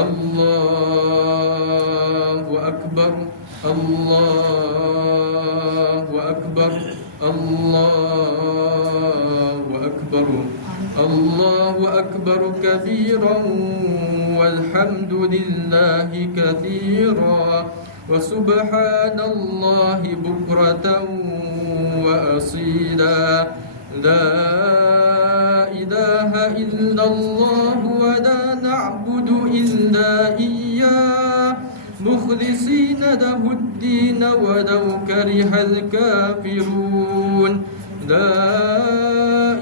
الله أكبر الله أكبر الله أكبر. الله أكبر كبيرا والحمد لله كثيرا. وسبحان الله بكرة وأصيلا. لا إلا الله ولا نعبد إلا إياه مخلصين له الدين ولو كره الكافرون لا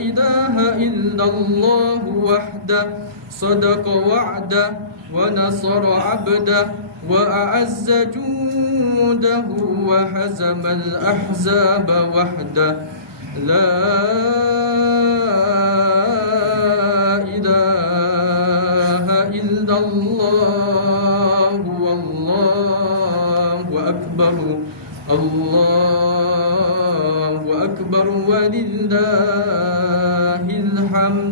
إله إلا الله وحده صدق وعده ونصر عبده وأعز جوده وهزم الأحزاب وحده لا إلا الله والله أكبر. الله أكبر ولله الحمد.